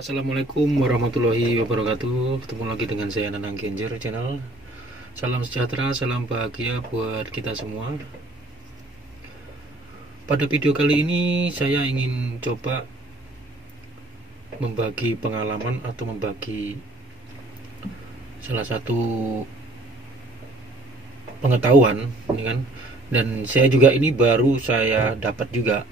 Assalamualaikum warahmatullahi wabarakatuh. Ketemu lagi dengan saya Nanang Genjer channel. Salam sejahtera, salam bahagia buat kita semua. Pada video kali ini saya ingin coba membagi pengalaman atau membagi salah satu pengetahuan ini kan. Dan saya juga ini baru saya dapat juga.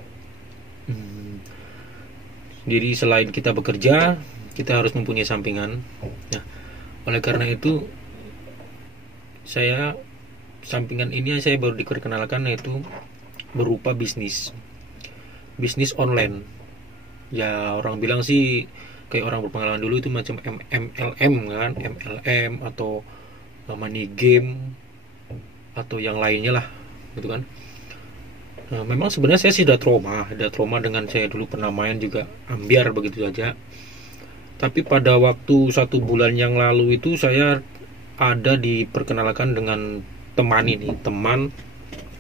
Jadi selain kita bekerja, kita harus mempunyai sampingan. Nah, oleh karena itu sampingan ini saya baru diperkenalkan, yaitu berupa bisnis online. Ya orang bilang sih kayak orang berpengalaman dulu itu macam MLM kan, MLM atau money game atau yang lainnya lah, gitu kan. Nah, memang sebenarnya saya sih udah trauma dengan saya dulu pernah main juga ambiar begitu saja. Tapi pada waktu 1 bulan yang lalu itu saya ada diperkenalkan dengan teman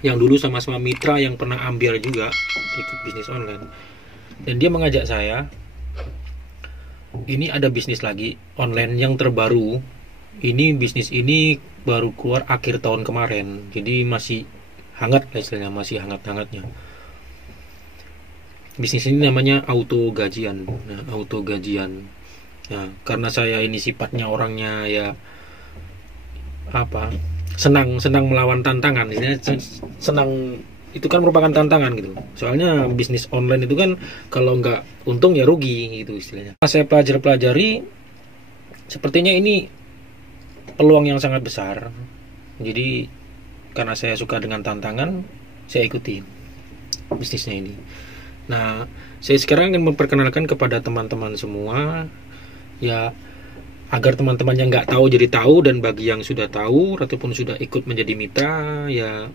yang dulu sama-sama mitra yang pernah ambiar juga ikut bisnis online. Dan dia mengajak saya, ini ada bisnis lagi online yang terbaru. Ini bisnis ini baru keluar akhir tahun kemarin, jadi masih hangat lah istilahnya, masih hangat-hangatnya. Bisnis ini namanya auto gajian. Nah, auto gajian. Nah, karena saya ini sifatnya orangnya ya senang melawan tantangan. Senang, itu kan merupakan tantangan gitu. Soalnya bisnis online itu kan kalau nggak untung ya rugi gitu istilahnya. Saya pelajari sepertinya ini peluang yang sangat besar. Jadi karena saya suka dengan tantangan, saya ikuti bisnisnya ini. Nah, saya sekarang ingin memperkenalkan kepada teman-teman semua, ya agar teman-teman yang nggak tahu jadi tahu, dan bagi yang sudah tahu ataupun sudah ikut menjadi mitra, ya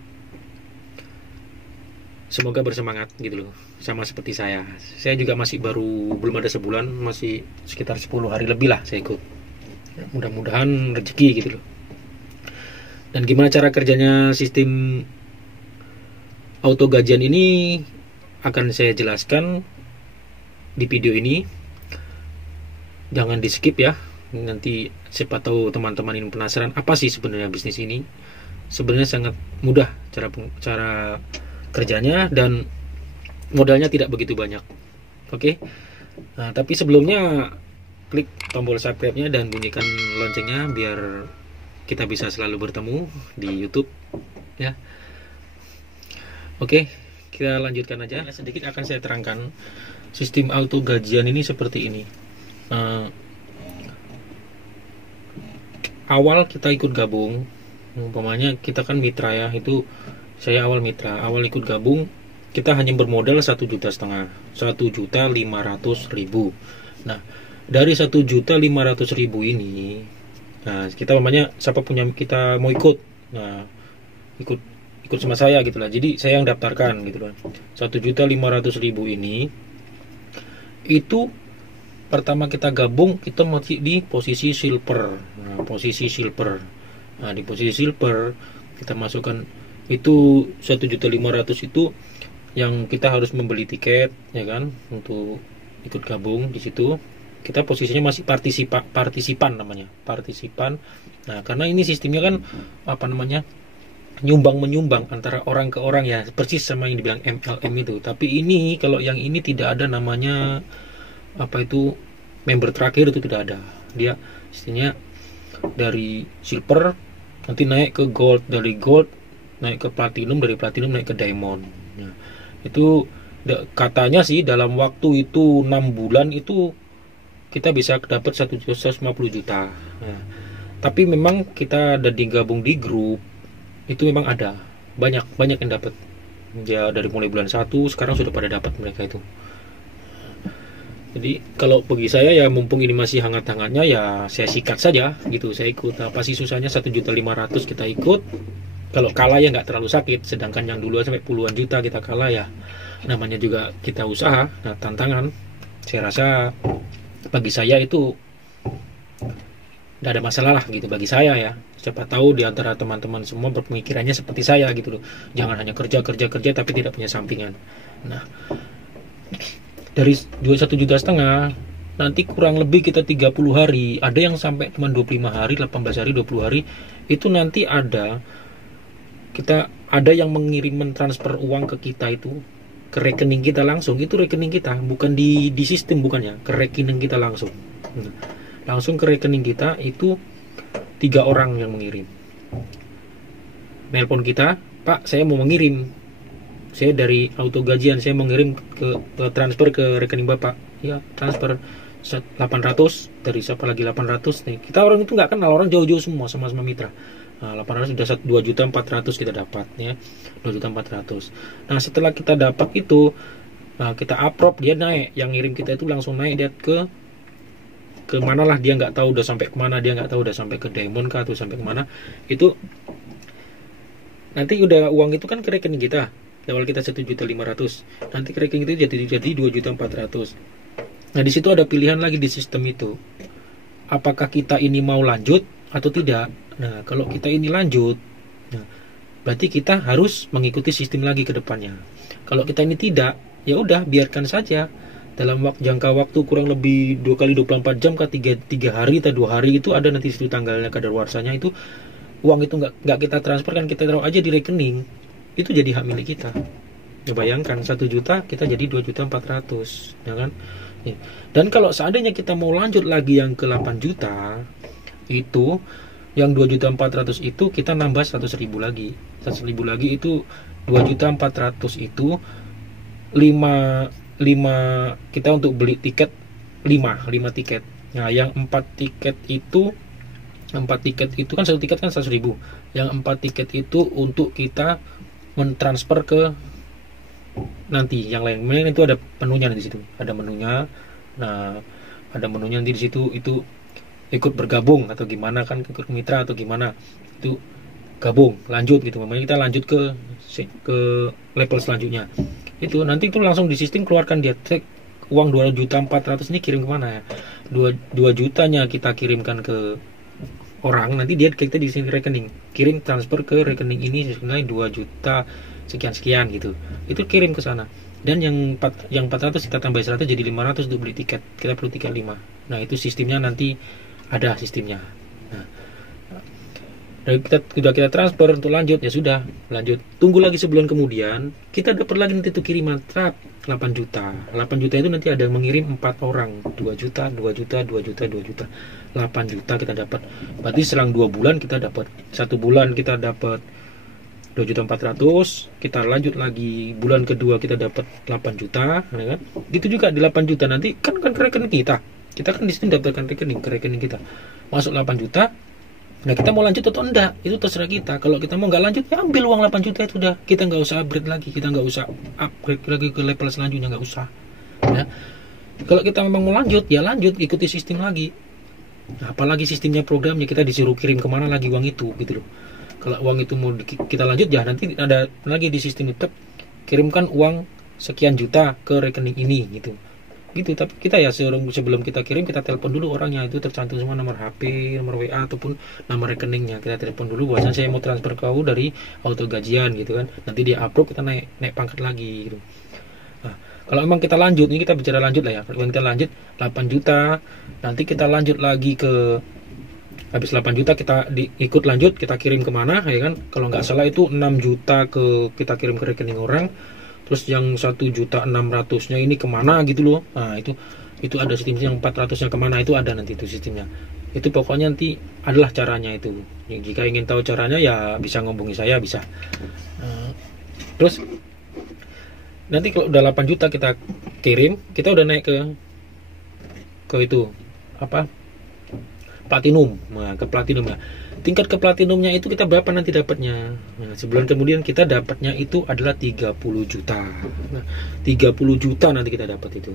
semoga bersemangat gitu loh, sama seperti saya. Saya juga masih belum ada sebulan, masih sekitar 10 hari lebih lah saya ikut. Mudah-mudahan rezeki gitu loh. Dan gimana cara kerjanya sistem auto gajian ini akan saya jelaskan di video ini. Jangan di skip ya. Nanti siapa tahu teman-teman ini penasaran apa sih sebenarnya bisnis ini. Sebenarnya sangat mudah cara kerjanya dan modalnya tidak begitu banyak. Oke. Nah, tapi sebelumnya klik tombol subscribe-nya dan bunyikan loncengnya biar kita bisa selalu bertemu di YouTube ya. Oke, kita lanjutkan aja. Sedikit akan saya terangkan sistem auto gajian ini seperti ini. Awal kita ikut gabung, umpamanya kita kan mitra ya, itu saya awal mitra, awal ikut gabung kita hanya bermodal 1,5 juta, 1.500.000. Nah, dari 1.500.000 ini, nah kita namanya siapa punya kita mau ikut, nah ikut sama saya gitulah. Jadi saya yang daftarkan gitu kan. 1.500.000 ini itu pertama kita gabung kita masih di posisi silver. Nah, di posisi silver kita masukkan itu 1.500.000 itu yang kita harus membeli tiket ya kan untuk ikut gabung di situ. Kita posisinya masih partisipan namanya, partisipan. Nah, karena ini sistemnya kan menyumbang antara orang ke orang ya, persis sama yang dibilang MLM itu. Tapi ini kalau yang ini tidak ada namanya member terakhir, itu tidak ada. Dia istilahnya dari silver nanti naik ke gold, dari gold naik ke platinum, dari platinum naik ke diamond. Nah, itu katanya sih dalam waktu itu 6 bulan itu kita bisa dapat 150 juta. Nah, tapi memang kita ada digabung di grup itu memang ada banyak yang dapat. Ya dari mulai bulan 1 sekarang sudah pada dapat mereka itu. Jadi kalau bagi saya ya mumpung ini masih hangat-hangatnya ya saya sikat saja gitu, saya ikut. Apa sih susahnya 1.500.000 kita ikut. Kalau kalah ya nggak terlalu sakit, sedangkan yang dulu sampai puluhan juta kita kalah ya namanya juga kita usaha. Nah, tantangan saya rasa bagi saya itu tidak ada masalah lah gitu bagi saya ya. Siapa tahu di antara teman-teman semua berpemikirannya seperti saya gitu loh. Jangan hanya kerja tapi tidak punya sampingan. Nah, dari 1,5 juta nanti kurang lebih kita 30 hari, ada yang sampai cuma 25 hari, 18 hari, 20 hari, itu nanti ada yang mentransfer uang ke kita itu, ke rekening kita langsung, itu rekening kita, bukan di sistem, bukannya, ke rekening kita langsung. Langsung ke rekening kita, itu 3 orang yang mengirim. Nelpon kita, Pak, saya mau mengirim, saya dari auto gajian, saya mau ngirim ke transfer ke rekening Bapak. Ya, transfer 800, dari siapa lagi 800 nih. Kita orang itu nggak kenal, orang jauh-jauh semua, sama-sama mitra. Nah, 800 sudah 2.400.000 kita dapat ya. 2.400.000. Nah, setelah kita dapat itu, kita approve, dia naik, yang ngirim kita itu langsung naik dia ke mana lah, dia nggak tahu udah sampai kemana, dia nggak tahu udah sampai ke Diamond kah atau sampai kemana. Itu nanti udah uang itu kan ke rekening kita. Awal kita 1.500.000, nanti ke rekening itu jadi 2.400.000. Nah, di situ ada pilihan lagi di sistem itu. Apakah kita ini mau lanjut atau tidak? Nah, kalau kita ini lanjut, berarti kita harus mengikuti sistem lagi ke depannya. Kalau kita ini tidak, ya udah biarkan saja. Dalam jangka waktu kurang lebih 2 kali 24 jam ke 3 hari atau 2 hari itu ada nanti situ tanggalnya kadaluarsanya, itu uang itu nggak kita transfer, kan kita taruh aja di rekening. Itu jadi hak milik kita. Ya, bayangkan 1 juta kita jadi 2.400.000, ya kan? Dan kalau seandainya kita mau lanjut lagi yang ke 8 juta, itu yang 2.400.000 itu kita nambah 100.000 lagi. 100.000 lagi itu 2.400.000 itu 5 kita untuk beli tiket 5 tiket. Nah, yang 4 tiket itu kan satu tiket kan 100.000. Yang 4 tiket itu untuk kita mentransfer ke nanti yang lain. Kemudian itu ada menunya di situ, ada menunya. Nah, ada menunya nanti di situ, itu ikut bergabung atau gimana, kan ikut mitra atau gimana, itu gabung lanjut gitu. Memangnya kita lanjut ke level selanjutnya. Itu nanti itu langsung di sistem keluarkan dia cek uang 2.400.000 ini kirim kemana ya. 2 jutanya kita kirimkan ke orang, nanti dia kita di sini rekening, kirim transfer ke rekening ini sebenarnya 2 juta sekian gitu, itu kirim ke sana. Dan yang 400 kita tambah 100 jadi 500 untuk beli tiket, kita perlu tiket 5. Nah, itu sistemnya nanti ada sistemnya. Nah, dari kita transfer untuk lanjut, ya sudah lanjut, tunggu lagi sebulan kemudian kita dapat lagi nanti itu kiriman 8 juta. 8 juta itu nanti ada yang mengirim 4 orang, 2 juta 2 juta 2 juta 2 juta 8 juta kita dapat. Berarti selang 2 bulan kita dapat, 1 bulan kita dapat 2.400.000, kita lanjut lagi bulan kedua kita dapat 8 juta, ya kan? Gitu juga di 8 juta nanti kan ke rekening kita kan di sini daftarkan rekening ke rekening kita, masuk 8 juta. Nah, kita mau lanjut atau enggak, itu terserah kita. Kalau kita mau nggak lanjut, ya ambil uang 8 juta itu udah, kita nggak usah upgrade lagi, kita nggak usah upgrade lagi ke level selanjutnya, nggak usah ya. Kalau kita memang mau lanjut, ya lanjut, ikuti sistem lagi. Nah, apalagi sistemnya programnya, kita disuruh kirim kemana lagi uang itu gitu loh. Kalau uang itu mau kita lanjut, ya nanti ada lagi di sistem itu, kirimkan uang sekian juta ke rekening ini gitu. Tapi kita ya sebelum kita kirim, kita telepon dulu orangnya, itu tercantum semua nomor HP, nomor WA ataupun nomor rekeningnya. Kita telepon dulu, bahwasanya saya mau transfer kau dari auto gajian gitu kan. Nanti dia approve, kita naik pangkat lagi gitu. Nah, kalau memang kita lanjut, ini kita bicara lanjut lah ya. Kalau kita lanjut 8 juta, nanti kita lanjut lagi ke habis 8 juta kita ikut lanjut, kita kirim kemana ya kan. Kalau nggak salah itu 6 juta kita kirim ke rekening orang, terus yang 1.600.000-nya ini kemana gitu loh. Nah, itu ada sistemnya, yang 400-nya kemana itu ada nanti itu sistemnya. Itu pokoknya nanti adalah caranya itu. Jika ingin tahu caranya ya bisa ngomongin saya, bisa. Terus nanti kalau udah 8 juta kita kirim, kita udah naik ke itu apa, platinum. Nah, ke platinum ya. Tingkat ke platinumnya itu kita berapa nanti dapatnya? Nah, sebulan kemudian kita dapatnya itu adalah 30 juta. Nah, 30 juta nanti kita dapat itu.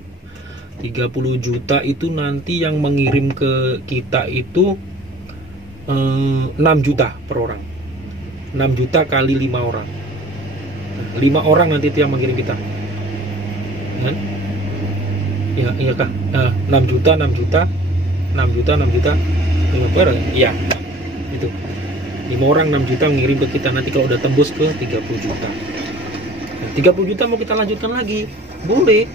30 juta itu nanti yang mengirim ke kita itu 6 juta per orang. 6 juta kali 5 orang. Nah, 5 orang nanti itu yang mengirim kita. Kan? Ya, iya kah? 6 juta 6 juta 6 juta 6 juta 5 per, iya itu 5 orang 6 juta mengirim ke kita. Nanti kalau udah tembus ke 30 juta, nah, 30 juta mau kita lanjutkan lagi boleh,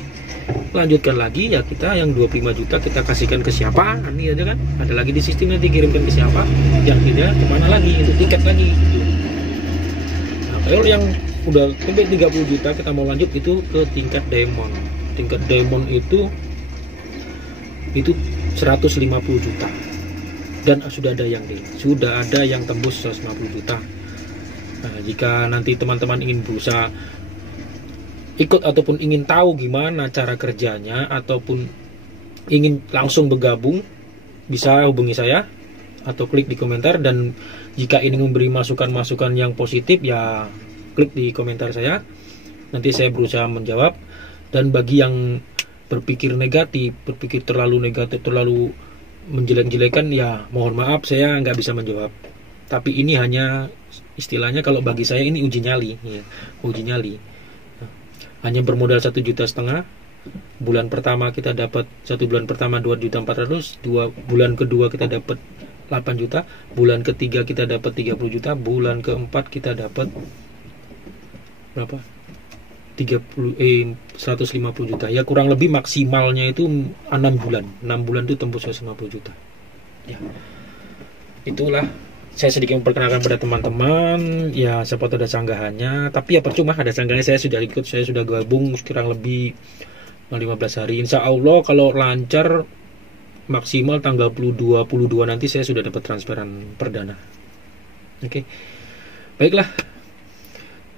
lanjutkan lagi ya, kita yang 25 juta kita kasihkan ke siapa, nanti aja kan ada lagi di sistem, nanti kirimkan ke siapa, yang tidak kemana lagi, itu tiket lagi gitu. Nah, kalau yang udah sampai 30 juta kita mau lanjut itu ke tingkat diamond. Tingkat diamond itu 150 juta, dan sudah ada yang tembus 150 juta. Nah, jika nanti teman-teman ingin berusaha ikut ataupun ingin tahu gimana cara kerjanya ataupun ingin langsung bergabung, bisa hubungi saya atau klik di komentar. Dan jika ingin memberi masukan-masukan yang positif ya klik di komentar saya, nanti saya berusaha menjawab. Dan bagi yang berpikir negatif, berpikir terlalu negatif, terlalu menjelek-jelekan, ya mohon maaf saya nggak bisa menjawab. Tapi ini hanya istilahnya, kalau bagi saya ini uji nyali ya, uji nyali. Hanya bermodal 1,5 juta. Bulan pertama kita dapat, 1 bulan pertama 2.400.000, 2 bulan kedua kita dapat 8 juta, bulan ketiga kita dapat 30 juta, bulan keempat kita dapat berapa? 150 juta. Ya kurang lebih maksimalnya itu 6 bulan. 6 bulan itu tembus 150 juta. Ya. Itulah saya sedikit memperkenalkan pada teman-teman, ya siapa tahu ada sanggahannya, tapi ya percuma ada sanggahannya, saya sudah ikut, saya sudah gabung kurang lebih 15 hari. Insya Allah kalau lancar maksimal tanggal 22 nanti saya sudah dapat transferan perdana. Oke. Baiklah.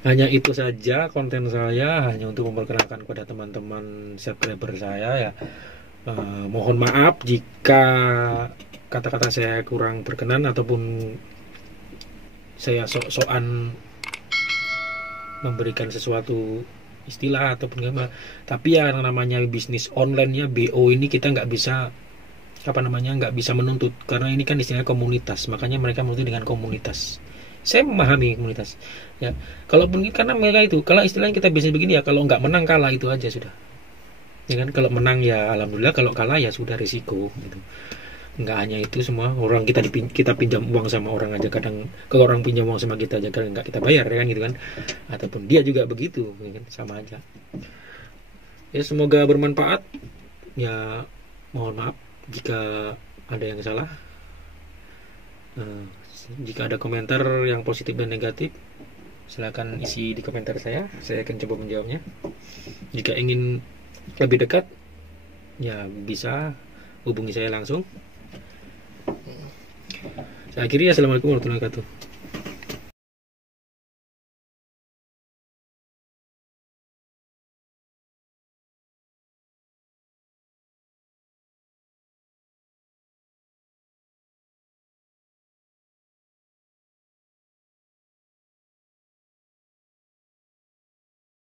Hanya itu saja konten saya, hanya untuk memperkenalkan kepada teman-teman subscriber saya ya. Mohon maaf jika kata-kata saya kurang berkenan ataupun saya sok-sokan memberikan sesuatu istilah ataupun gimana. Tapi ya namanya bisnis online ya, BO ini kita nggak bisa nggak bisa menuntut, karena ini kan istilahnya komunitas, makanya mereka menuntut dengan komunitas. Saya memahami komunitas ya, kalaupun karena mereka itu, kalau istilahnya kita bisnis begini ya, kalau nggak menang kalah itu aja sudah ya kan. Kalau menang ya alhamdulillah, kalau kalah ya sudah risiko gitu. Nggak hanya itu semua, orang kita pinjam uang sama orang aja, kadang kalau orang pinjam uang sama kita aja kadang nggak kita bayar ya kan gitu kan, ataupun dia juga begitu ya kan, sama aja ya. Semoga bermanfaat ya, mohon maaf jika ada yang salah. Jika ada komentar yang positif dan negatif, silakan isi di komentar saya akan coba menjawabnya. Jika ingin lebih dekat ya bisa hubungi saya langsung. Saya akhiri, assalamualaikum warahmatullahi wabarakatuh.